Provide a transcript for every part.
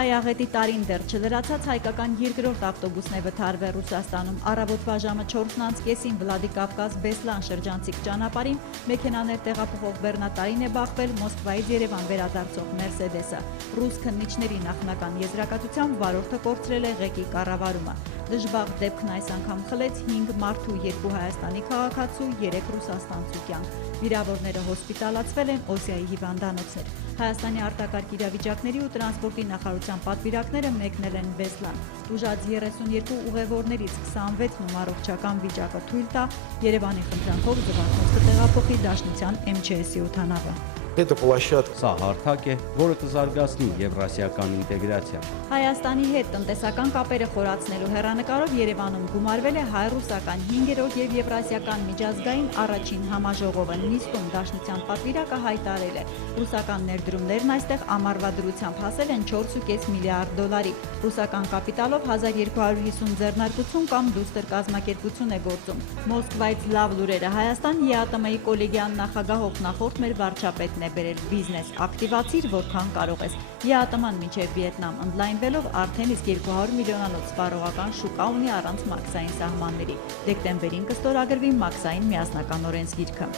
Սայաղետի տարին դեռ չլրացած հայկական երկրորդ ավտոբուսն է վթարվել Ռուսաստանում։ Առավոտվա ժամը 4:30-ին Վլադիկավկազ-Բեսլան շրջանցիկ ճանապարհին մեքենաներ տեղափոխող բեռնատարին է բախվել Մոսկվայից Երևան վերադարձող Մերսեդեսը։ Ռուս քննիչների նախնական եզրակացությամբ վարորդը կորցրել է ղեկի կառավարումը։ Դժբախտ դեպքն այս անգամ խլեց 5 մարդու, 2 Հայաստանի քաղաքացու, 3 ռուսաստանցու կյանք։ Վիրավորները հոսպիտալացվել են Օսիայի հիվանդանոցներ։ Հայաստանի արտակարգ իրավիճակների ու տրանսպորտի նախարարության պատվիրակները մեկնել են Բեսլան։ Տուժած 32 ուղևորներից 26-ում առողջական վիճակը թույլ տա Երևանի խնդրանքով զվարթնոց կտեղափոխի Դաշնության MÇՍ-ի օդանավը։ Սա հարթակ է, որը կզարգացնի եվրասիական ինտեգրացիան։ Հայաստանի հետ տնտեսական կապերը խորացնելու հեռանկարով Երևանում գումարվել է հայ-ռուսական 5-րդ եւ եվրասիական միջազգային առաջին համաժողովը։ Նիստում Դաշնության պատվիրակը հայտարարել է, ռուսական ներդրումներն այստեղ ամառվա դրությամբ հասել են 4.5 միլիարդ դոլարի։ Ռուսական կապիտալով 1250 ձեռնարկություն կամ դուստր կազմակերպություն է գործում։ Մոսկվայից լավ լուրերը Հայաստան ԵԱՏՄ-ի կոլեգիան նախագահող նախորդ մեր վարչապետն է բերել բիզնես ակտիվացիր որքան կարող ես։ ԵԱՏՄ-ն մինչև Վիետնամ ընդլայնվելով արդեն իսկ 200 միլիոնանոց սպառողական շուկա ունի առանց մաքսային սահմանների։ Դեկտեմբերին կստորագրվի մաքսային միասնական օրենսգիրքը։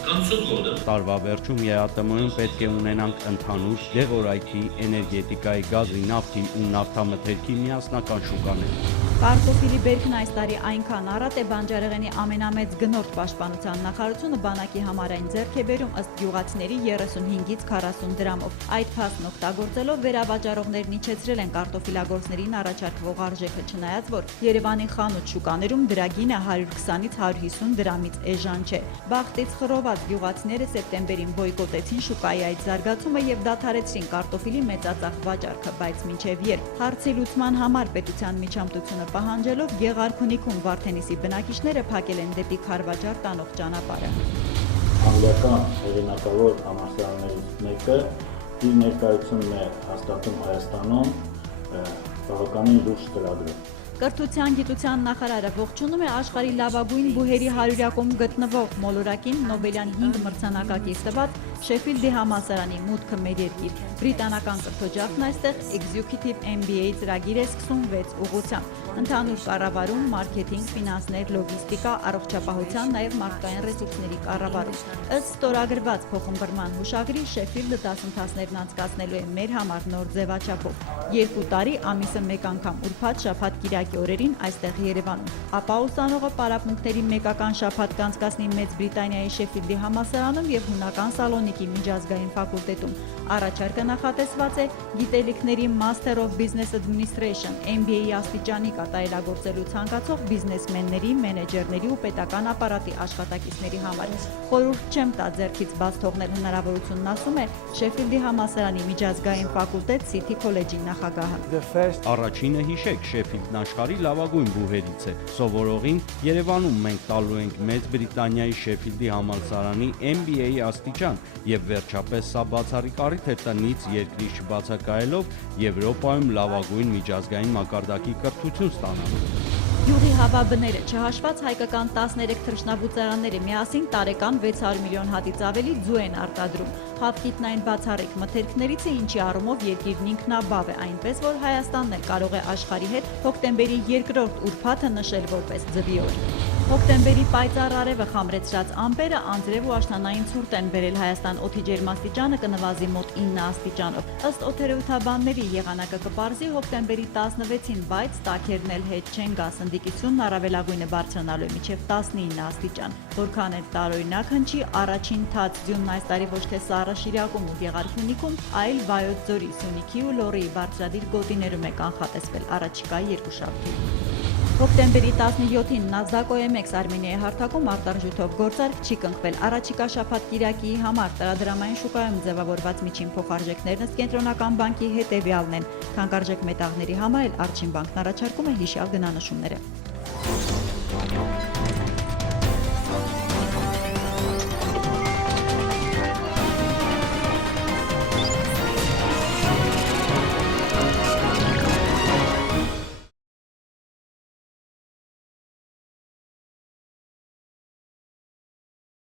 Տարվա վերջում ԵԱՏՄ-ում պետք է ունենանք ընդհանուր դեղորայքի, էներգետիկայի, գազի, նավթի ու նավթամթերքի միասնական շուկաներ։ Կարտոֆիլի բերքն այս տարի այնքան առատ է, բանջարեղենի ամենամեծ գնորդ պաշտպանության նախարարությունը բանակի համար այն ձեռք է բերում ըստ գյուղացիների 35-ից 40 դրամով։ Այդ փաստն օգտագործելով վերավաճառողներն իջեցրել են կարտոֆիլագործներին առաջարկվող արժեքը, չնայած որ Երևանի խանութ շուկաներում դրա գինը 120-ից 150 դրամից էժան չէ։ Բախտից խռոված գյուղացիները սեպտեմբերին բոյկոտեցին շուկայի այդ զարգացումը եւ դադարեցրին կարտոֆիլի մեծածախ վաճառքը, բայց մինչեւ երբ։ Հարցի լուծման համար պետության միջամտությունը պահանջելով Գեղարքունիքում Վարդենիսի բնակիչները փակել են դեպի Քարվաճար տանող ճանապարհը։ Անգլիական հեղինակավոր համալսարաններից մեկը իր ներկայությունն է հաստատում Հայաստանում բավականին լուրջ ծրագրով։ Կրթության գիտության նախարարը ողջունում է աշխարհի լավագույն բուհերի 100-ակում գտնվող մոլորակին Նոբելյան 5 մրցանակակից տված Շեֆիլդի համալսարանի մուտքը մեր երկիր։ Բրիտանական կրթօջախն այստեղ Executive MBA ծրագիր է սկսում 6 ուղղությամբ։ Ընդհանուր կառավարում, մարքեթինգ, ֆինանսներ, լոգիստիկա, առողջապահության, նաև մարդկային ռեսուրսների կառավարում։ Ըստ ստորագրված փոխըմբռնման հուշագրի Շեֆիլդը դասընթացներն անցկացնելու է մեր համար նոր ձևաչափով։ 2 տարի ամիսը մեկ անգամ ուրբաթ, շաբաթ, կիրակի օրերին այստեղ Երևանում։ Ապա ուսանողը պարապմունքների մեկական շաբաթ կանցկացնի Մեծ Բրիտանիայի Շեֆիլդի համալսարանում եւ հունական Սալոնիկի միջազգային ֆակուլտետում։ Առաջարկը նախատեսված է գիտելիքների Master of Business Administration MBA աստիճանի կատարելագործելու ցանկացող բիզնեսմենների, մենեջերների ու պետական ապարատի աշխատակիցների համար։ Խորհուրդ չեմ տա ձեռքից բաց թողնել հնարավորությունն, ասում է Շեֆիլդի համալսարանի միջազգային ֆակուլտետ City College-ի նախագահը։ Առաջինը հիշեք, Շեֆիլդն աշխարհի լավագույն բուհերից է։ Սովորողին Երևանում մենք տալու ենք Մեծ Բրիտանիայի Շեֆիլդի համալսարանի MBA աստիճան եւ վերջապես սա բացառիկ առիթ է տնից երկրից չբացակայելով Եվրոպայում լավագույն միջազգային մակարդակի կրթություն ստանալու։ Յուղի հավաբները չհաշված հայկական 13 թռչնաբուծարանները միասին տարեկան 600 միլիոն հատից ավելի ձու են արտադրում։ Հավկիթն այն բացառիկ մթերքներից է, ինչի առումով երկիրն ինքնաբավ է, այնպես որ Հայաստանն էլ կարող է աշխարհի հետ հոկտեմբերի 2-րդ ուրբաթը նշել որպես ձվի օր։ Հոկտեմբերի պայծառ արևը խամրեցրած ամպերը անձրև ու աշնանային ցուրտ են բերել Հայաստան օդի ջերմաստիճանը կնվազի մոտ 9 աստիճանով։ Ըստ օդերևութաբանների եղանակը կպարզի հոկտեմբերի 16-ին, բայց տաքերն էլ հետ չեն գա, սնդիկությունն առավելագույնը բարձրանալու է մինչև 19 աստիճան։ Որքան էլ տարօրինակ հնչի, առաջին թաց ձյունն այս տարի ոչ թե Սառը Շիրակում ու Գեղարքունիքում, այլ Վայոց ձորի, Սյունիքի ու Լոռիի բարձրադիր գոտիներում է կանխատեսվել առաջիկա երկուշաբթի։ Հոկտեմբերի 17-ին NASDAQ OMX Արմենիայի հարթակում արտարժույթով գործարք չի կնքվել։ Առաջիկա շաբաթ կիրակիի համար տրամադրամային շուկայում ձևավորված միջին փոխարժեքներն ըստ կենտրոնական բանկի հետևյալն են։ Թանկարժեք մետաղների համար էլ Արչին բանկն առաջարկում է հիշյալ գնանշումները։